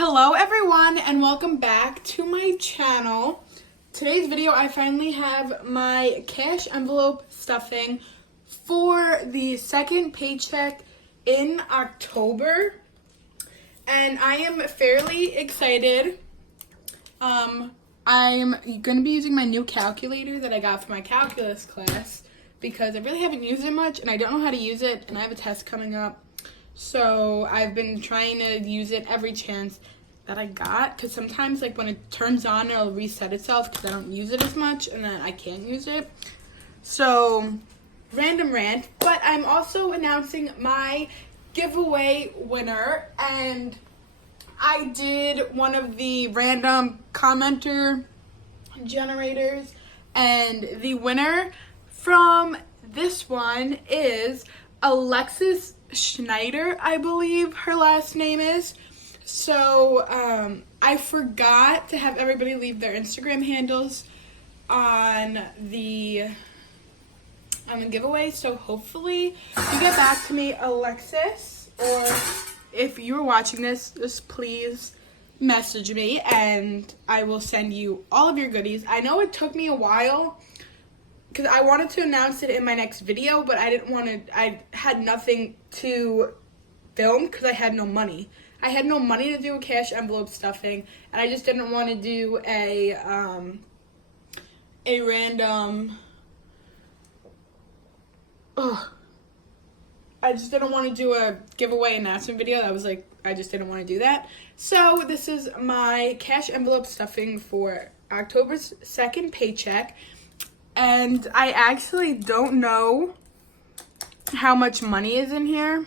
Hello everyone and welcome back to my channel. Today's video I finally have my cash envelope stuffing for the second paycheck in October, and I am fairly excited. I'm going to be using my new calculator that I got for my calculus class because I really haven't used it much and I don't know how to use it, and I have a test coming up. So I've been trying to use it every chance that I got, because sometimes like when it turns on it'll reset itself because I don't use it as much and then I can't use it. So random rant, but I'm also announcing my giveaway winner, and I did one of the random commenter generators, and the winner from this one is Alexis Snider, I believe her last name is. So I forgot to have everybody leave their Instagram handles on the giveaway, so hopefully you get back to me, Alexis, or if you're watching this, just please message me and I will send you all of your goodies. I know it took me a while because I wanted to announce it in my next video, but I had nothing to film because I had no money. I had no money to do a cash envelope stuffing, and I just didn't want to do a random, I just didn't want to do a giveaway announcement video. I just didn't want to do that. So this is my cash envelope stuffing for October's second paycheck. And I actually don't know how much money is in here,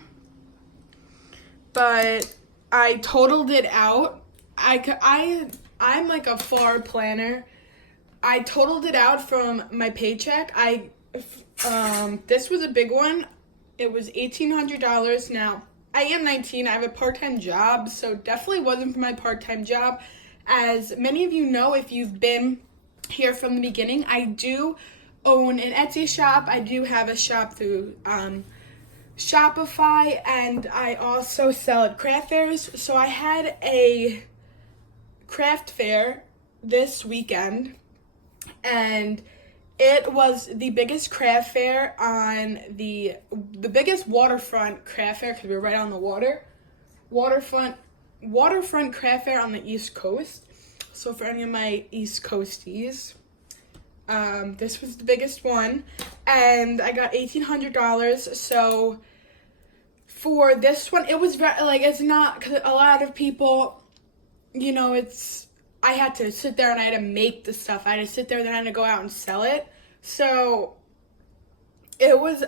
but I totaled it out. I'm like a far planner. I totaled it out from my paycheck. This was a big one. It was $1,800. Now, I am 19. I have a part-time job, so definitely wasn't for my part-time job. As many of you know, if you've been here from the beginning, I do own an Etsy shop. I do have a shop through Shopify, and I also sell at craft fairs. So I had a craft fair this weekend, and it was the biggest craft fair on the biggest waterfront craft fair, because we're right on the water. Waterfront craft fair on the East Coast. So for any of my East Coasties, this was the biggest one, and I got $1,800. So for this one, it was it's not, because a lot of people, I had to sit there and I had to make the stuff. I had to sit there and then I had to go out and sell it. So it was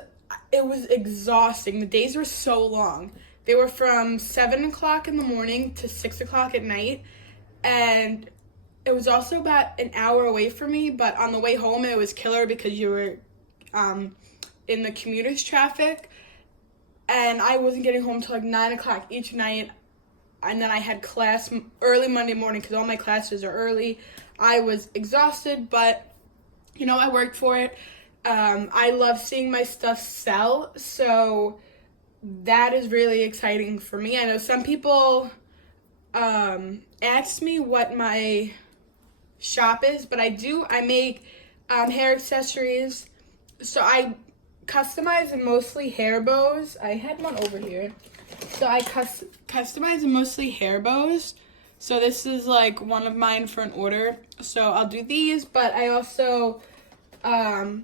exhausting. The days were so long. They were from 7 o'clock in the morning to 6 o'clock at night, and it was also about an hour away from me, but on the way home it was killer because you were in the commuter's traffic, and I wasn't getting home till 9 o'clock each night, and then I had class early Monday morning because all my classes are early. I was exhausted, but I worked for it. I love seeing my stuff sell, so that is really exciting for me. I know some people asked me what my shop is, but I make hair accessories. So I customize in mostly hair bows. I had one over here. So I customize in mostly hair bows. So this is like one of mine for an order. So I'll do these, but I also I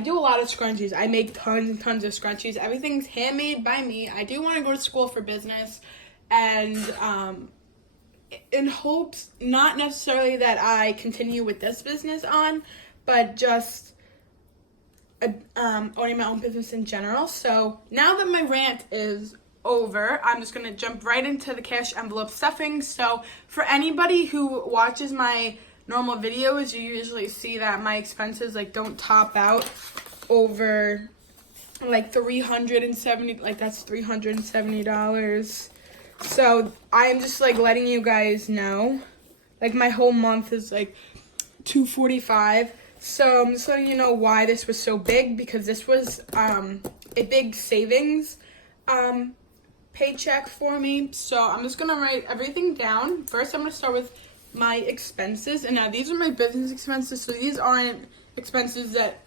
do a lot of scrunchies. I make tons and tons of scrunchies. Everything's handmade by me. I do want to go to school for business, and in hopes, not necessarily that I continue with this business on, but just owning my own business in general. So now that my rant is over, I'm just going to jump right into the cash envelope stuffing. So for anybody who watches my normal videos, you usually see that my expenses don't top out over $370, that's $370. So I'm just letting you guys know, my whole month is $245. So I'm just letting you know why this was so big, because this was a big savings paycheck for me. So I'm just going to write everything down. First, I'm going to start with my expenses. And now these are my business expenses. So these aren't expenses that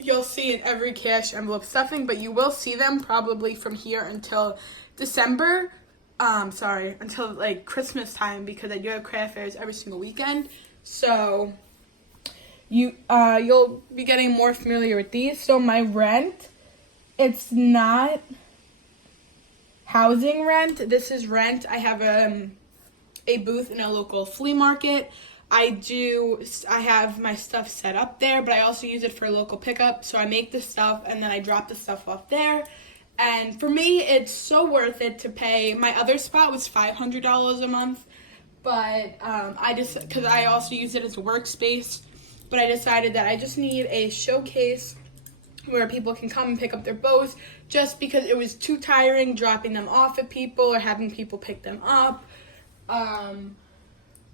you'll see in every cash envelope stuffing, but you will see them probably from here until December. Until like Christmas time, because I do have craft fairs every single weekend. So you'll be getting more familiar with these. So my rent, it's not housing rent. This is rent. I have a booth in a local flea market. I have my stuff set up there, but I also use it for local pickup. So I make the stuff and then I drop the stuff off there. And for me, it's so worth it to pay. My other spot was $500 a month, but because I also use it as a workspace, but I decided that I just need a showcase where people can come and pick up their bows, just because it was too tiring dropping them off at people or having people pick them up.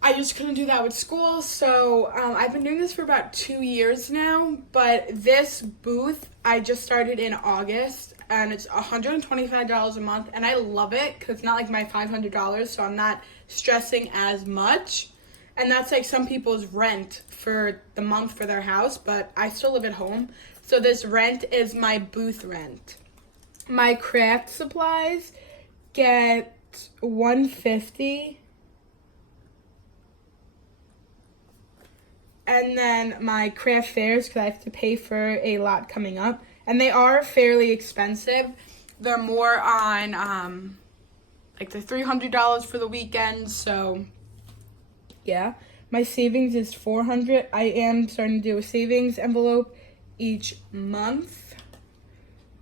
I just couldn't do that with school, so I've been doing this for about 2 years now, but this booth I just started in August, and it's $125 a month, and I love it because it's not like my $500, so I'm not stressing as much, and that's like some people's rent for the month for their house, but I still live at home, so this rent is my booth rent. My craft supplies get $150. And then my craft fairs, because I have to pay for a lot coming up. And they are fairly expensive. They're more on, like the $300 for the weekend. So, yeah. My savings is $400. I am starting to do a savings envelope each month.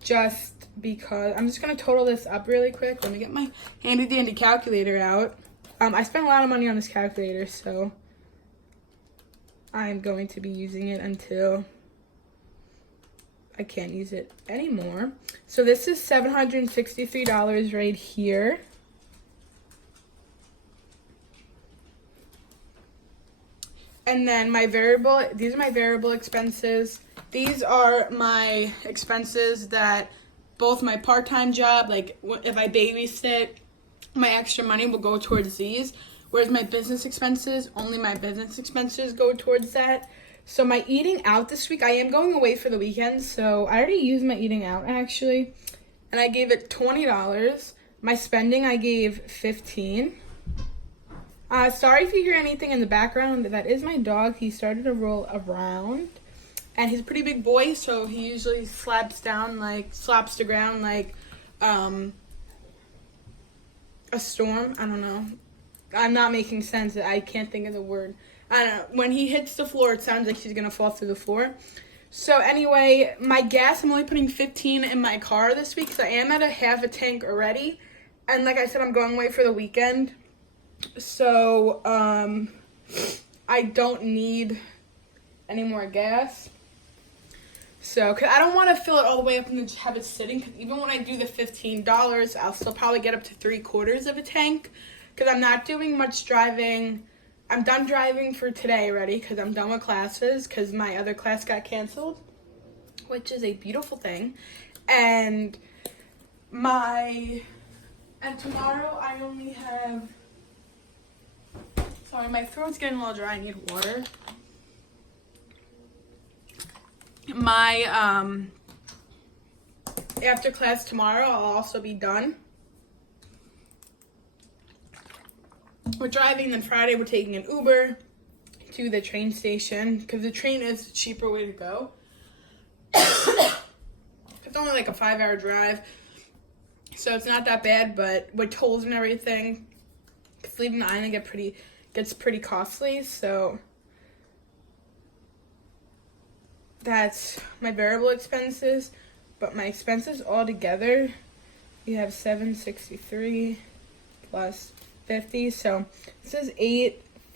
Just because. I'm just going to total this up really quick. Let me get my handy-dandy calculator out. I spent a lot of money on this calculator, so I'm going to be using it until I can't use it anymore. So this is $763 right here. And then these are my variable expenses. These are my expenses that both my part-time job, like if I babysit, my extra money will go towards these. Whereas my business expenses, only my business expenses go towards that. So my eating out this week, I am going away for the weekend. So I already used my eating out actually. And I gave it $20. My spending, I gave $15. Sorry if you hear anything in the background. That is my dog. He started to roll around. And he's a pretty big boy, so he usually slaps the ground like a storm. I don't know. I'm not making sense. I can't think of the word. I don't know. When he hits the floor, it sounds like he's going to fall through the floor. So anyway, my gas, I'm only putting 15 in my car this week because I am at a half a tank already. And like I said, I'm going away for the weekend. So I don't need any more gas. So, cause I don't want to fill it all the way up and then just have it sitting. Because even when I do the $15, I'll still probably get up to 3/4 of a tank. Because I'm not doing much driving. I'm done driving for today already because I'm done with classes because my other class got canceled, which is a beautiful thing. And tomorrow I only have, sorry, my throat's getting a little dry. I need water. My after class tomorrow, I'll also be done with driving. Then Friday we're taking an Uber to the train station because the train is the cheaper way to go. It's only like a 5-hour drive, so it's not that bad. But with tolls and everything, because leaving the island gets pretty costly. So that's my variable expenses. But my expenses all together, we have $763 plus 50, so this is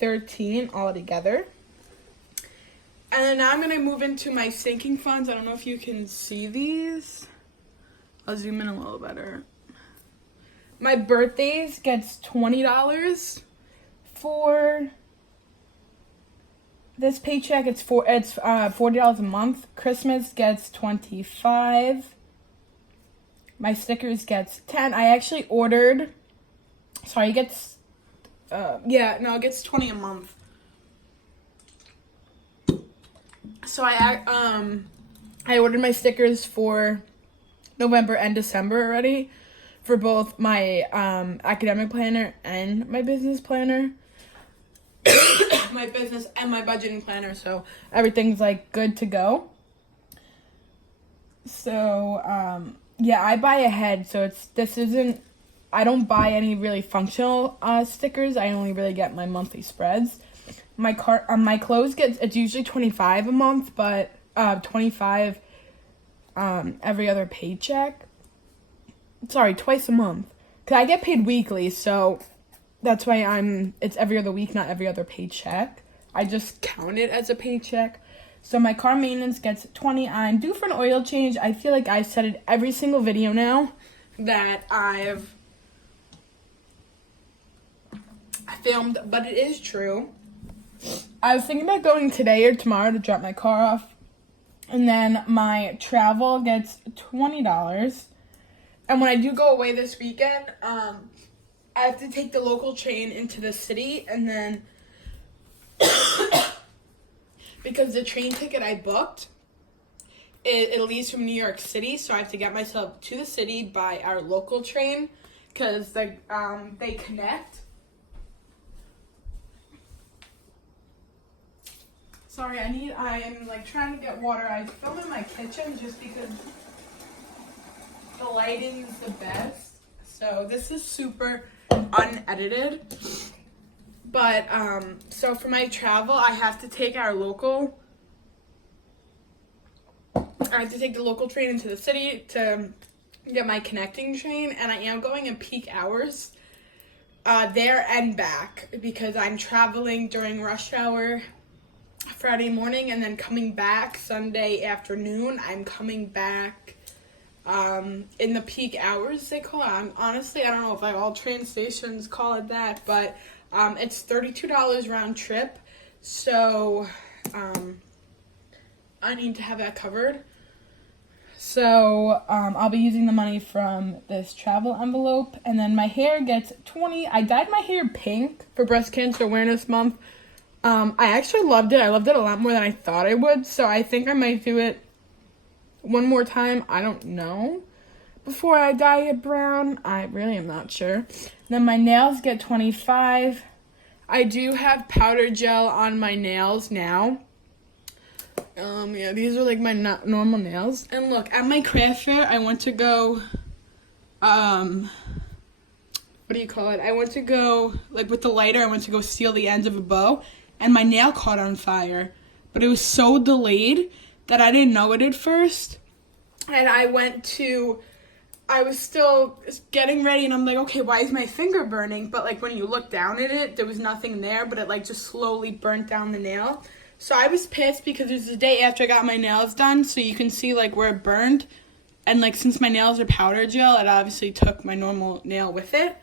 $813 all together. And then now I'm going to move into my sinking funds. I don't know if you can see these. I'll zoom in a little better. My birthdays gets $20 for this paycheck. It's $40 a month. Christmas gets $25. my stickers gets 10. I actually ordered, sorry, it gets, it gets 20 a month. So I ordered my stickers for November and December already for both my academic planner and my business planner. My business and my budgeting planner, so everything's like good to go. So I buy ahead, so I don't buy any really functional stickers. I only really get my monthly spreads. My clothes it's usually $25 a month, but $25 every other paycheck. Sorry, twice a month. Cause I get paid weekly, so that's why it's every other week, not every other paycheck. I just count it as a paycheck. So my car maintenance gets $20. I'm due for an oil change. I feel like I've said it every single video now that I've filmed, but it is true. I was thinking about going today or tomorrow to drop my car off. And then my travel gets $20. And when I do go away this weekend, I have to take the local train into the city, and then because the train ticket I booked, it leaves from New York City, so I have to get myself to the city by our local train, because they connect. Sorry, I am like trying to get water. I film in my kitchen just because the lighting is the best. So this is super unedited. But so for my travel, I have to take the local train into the city to get my connecting train, and I am going in peak hours there and back because I'm traveling during rush hour Friday morning and then coming back Sunday afternoon. I'm coming back in the peak hours, they call it. Honestly, I don't know if all train stations call it that, but it's $32 round trip, so I need to have that covered. So I'll be using the money from this travel envelope, and then my hair gets $20. I dyed my hair pink for Breast Cancer Awareness Month. I actually loved it. I loved it a lot more than I thought I would, so I think I might do it one more time. I don't know. Before I dye it brown, I really am not sure. Then my nails get $25. I do have powder gel on my nails now. These are like my normal nails. And look, at my craft fair, I went to go, what do you call it? I went to go, like with the lighter, I went to go steal the ends of a bow, and my nail caught on fire. But it was so delayed that I didn't know it at first. And I was still getting ready, and I'm like, okay, why is my finger burning? But like when you look down at it, there was nothing there, but it like just slowly burnt down the nail. So I was pissed because it was the day after I got my nails done, so you can see like where it burned. And like since my nails are powder gel, it obviously took my normal nail with it.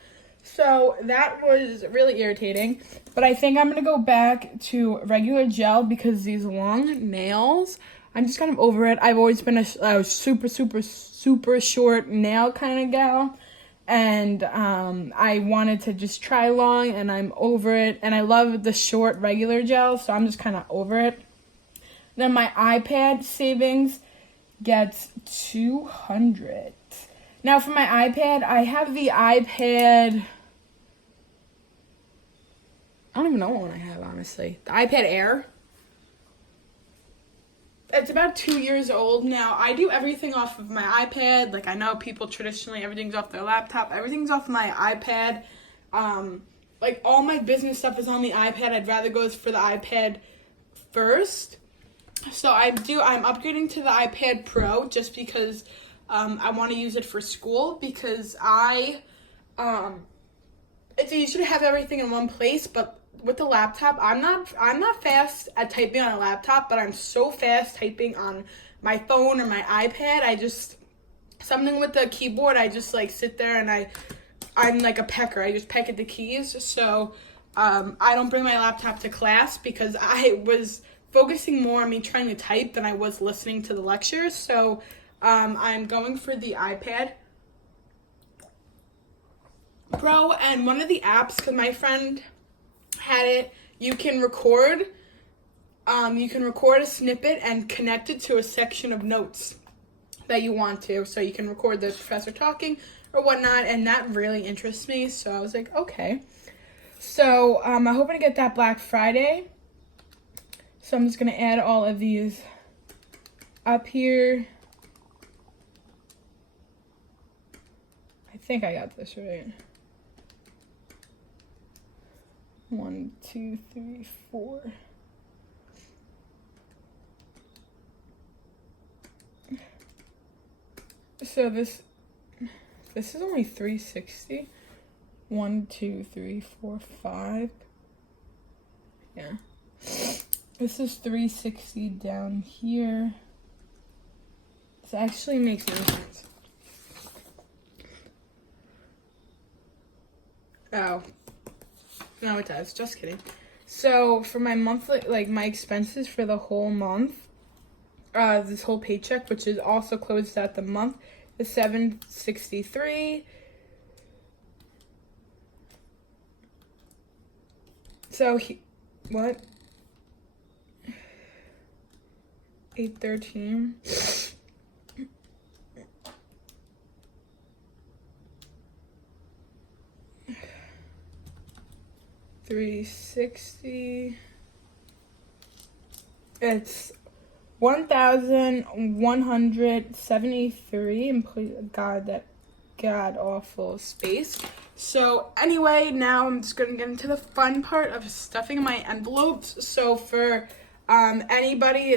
So that was really irritating. But I think I'm going to go back to regular gel because these long nails, I'm just kind of over it. I've always been a super, super, super short nail kind of gal. And I wanted to just try long, and I'm over it. And I love the short regular gel, so I'm just kind of over it. Then my iPad savings gets $200. Now for my iPad, I have the iPad, I don't even know what one I have, honestly. The iPad Air. It's about 2 years old now. I do everything off of my iPad. Like, I know people traditionally, everything's off their laptop. Everything's off my iPad. Like, all my business stuff is on the iPad. I'd rather go for the iPad first. So I'm upgrading to the iPad Pro just because I want to use it for school, because it's easy to have everything in one place, but with the laptop, I'm not fast at typing on a laptop, but I'm so fast typing on my phone or my iPad. Something with the keyboard, I just like sit there and I'm like a pecker. I just peck at the keys. So I don't bring my laptop to class because I was focusing more on me trying to type than I was listening to the lectures. So I'm going for the iPad Pro, and one of the apps, because my friend had it, you can record a snippet and connect it to a section of notes that you want to. So you can record the professor talking or whatnot, and that really interests me. So I was like, okay. So I'm hoping to get that Black Friday. So I'm just going to add all of these up here. I think I got this right. 1, 2, 3, 4. So this is only $360. 1, 2, 3, 4, 5. Yeah. This is $360 down here. This actually makes no sense. Oh. No, it does. Just kidding. So for my monthly, like my expenses for the whole month, this whole paycheck, which is also closed out the month, is $763. So what? 813. $360. It's 1,173. And please, God, that god awful space. So anyway, now I'm just gonna get into the fun part of stuffing my envelopes. So for anybody,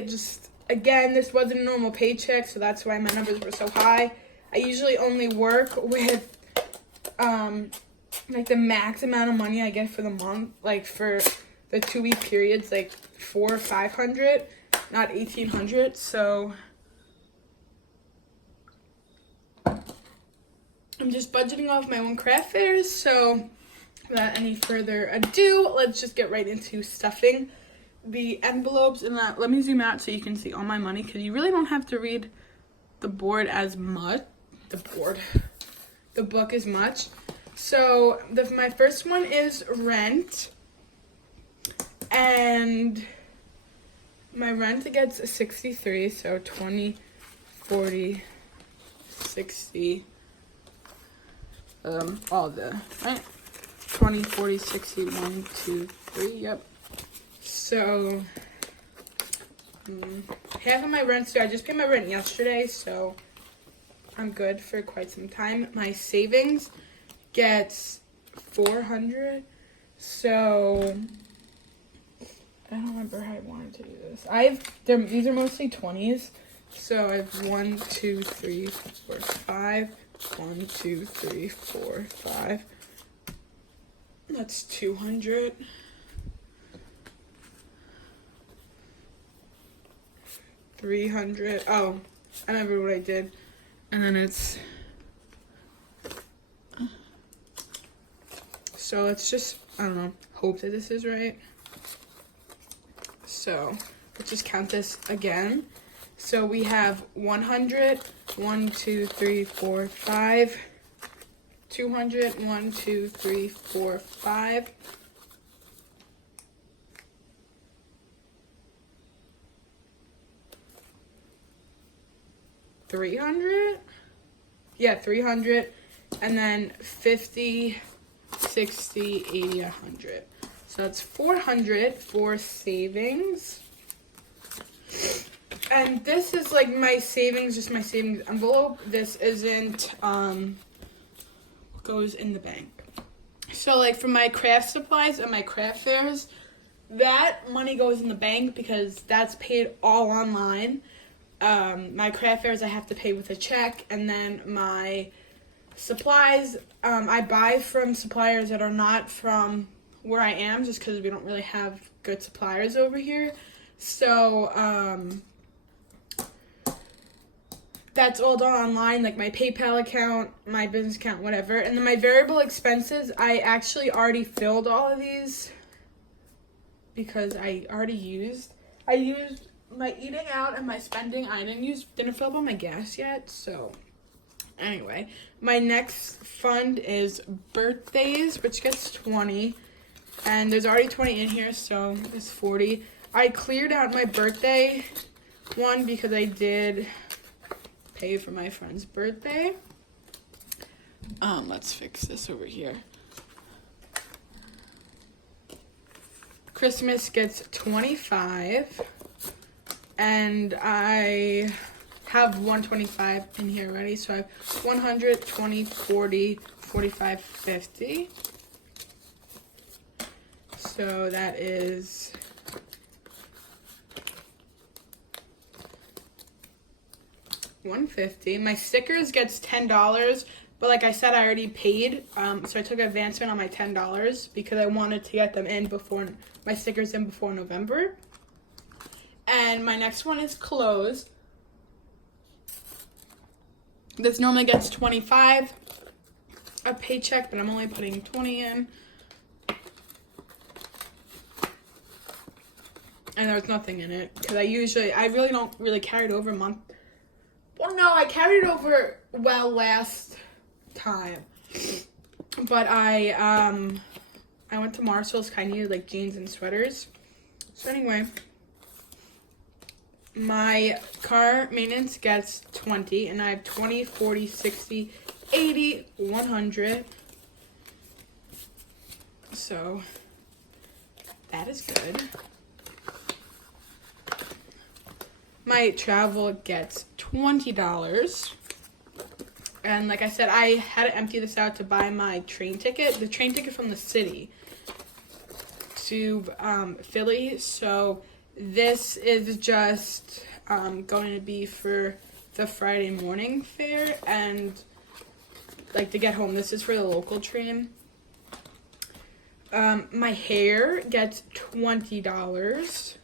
again, this wasn't a normal paycheck, so that's why my numbers were so high. I usually only work with like the max amount of money I get for the month, like for the 2-week periods, like $400 or $500, not $1,800. So I'm just budgeting off my own craft fairs. So without any further ado, let's just get right into stuffing the envelopes. And let me zoom out so you can see all my money, because you really don't have to read the board as much. The book as much. So my first one is rent, and my rent gets 63. So 20, 40, 60. All the right. 20, 40, 60, 1, 2, 3. Yep. So half of my rent. So I just paid my rent yesterday, so I'm good for quite some time. My savings gets 400. So I don't remember how I wanted to do this. These are mostly 20s. So I have 1, 2, 3, 4, 5. 1, 2, 3, 4, 5. That's 200. 300. Oh, I remember what I did. And then it's. So let's just, I don't know, hope that this is right. So let's just count this again. So we have 100, 1, 2, 3, 4, 5. 200, 1, 2, 3, 4, 5. 300? Yeah, 300. And then 50, 60, 80, 100. So that's 400 for savings. And this is like my savings, just my savings envelope. This isn't what goes in the bank. So like for my craft supplies and my craft fairs, that money goes in the bank because that's paid all online. My craft fairs I have to pay with a check, and then my supplies I buy from suppliers that are not from where I am, just because we don't really have good suppliers over here. So that's all done online, like my PayPal account, my business account, whatever. And then my variable expenses, I actually already filled all of these because I used my eating out and my spending. I didn't fill up on my gas yet, so Anyway, my next fund is birthdays, which gets 20. And there's already 20 in here, so it's 40. I cleared out my birthday one because I did pay for my friend's birthday. Let's fix this over here. Christmas gets 25. And I have 125 in here already, so I have 100, 20, 40, 45, 50. So that is $150. My stickers gets $10, but like I said, I already paid, so I took advancement on my $10 because I wanted to get them in before my stickers in before November. And my next one is clothes. This normally gets 25 a paycheck, but I'm only putting 20 in. And there was nothing in it because I really don't really carry it over a month. Well, no, I carried it over last time, but I went to Marshall's because I needed like jeans and sweaters. So anyway, my car maintenance gets 20, and I have 20, 40, 60, 80, 100. So that is good. My travel gets $20. And like I said, I had to empty this out to buy my train ticket. The train ticket from the city to Philly. So this is just going to be for the Friday morning fare. And like to get home, this is for the local train. My hair gets $20.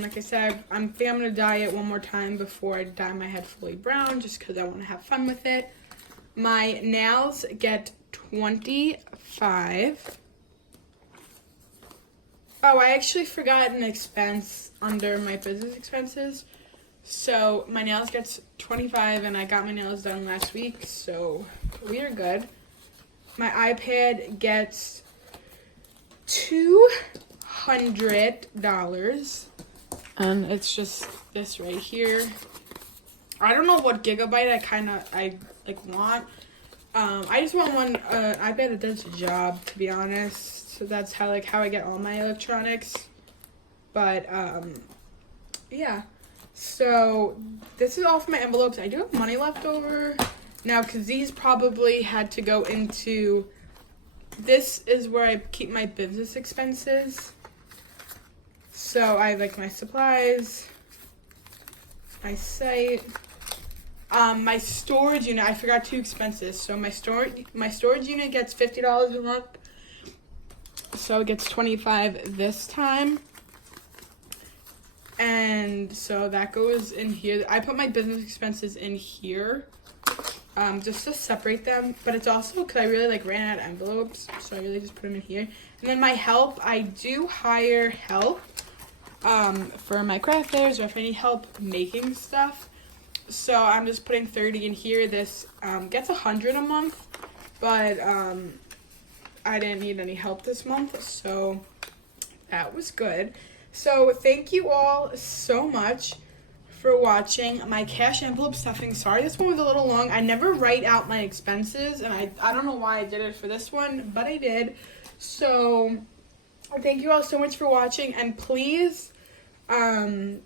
Like I said, I think I'm going to dye it one more time before I dye my head fully brown, just because I want to have fun with it. My nails get 25. Oh, I actually forgot an expense under my business expenses. So my nails gets 25, and I got my nails done last week, so we are good. My iPad gets $200. And it's just this right here. I don't know what gigabyte I want. I just want one iPad that does the job, to be honest. So that's how I get all my electronics. But yeah. So this is all for my envelopes. I do have money left over now because these probably had to go into. This is where I keep my business expenses. So I have like my supplies, my site, my storage unit. I forgot 2 expenses. So my storage unit gets $50 a month. So it gets 25 this time. And so that goes in here. I put my business expenses in here, just to separate them. But it's also because I really ran out of envelopes, so I really just put them in here. And then my help, I do hire help. For my craft fairs or if I need help making stuff. So I'm just putting 30 in here. This gets 100 a month, but I didn't need any help this month, so that was good. So thank you all so much for watching my cash envelope stuffing. Sorry this one was a little long. I never write out my expenses, and I don't know why I did it for this one, but I did. So thank you all so much for watching, and please, the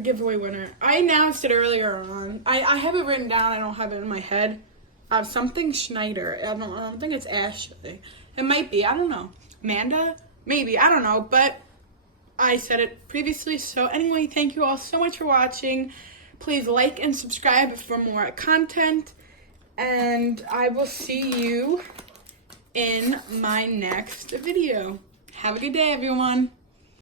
giveaway winner. I announced it earlier on. I have it written down. I don't have it in my head. Something Snider. I don't think it's Ashley. It might be. I don't know. Amanda? Maybe. I don't know. But I said it previously. So anyway, thank you all so much for watching. Please like and subscribe for more content. And I will see you in my next video. Have a good day, everyone.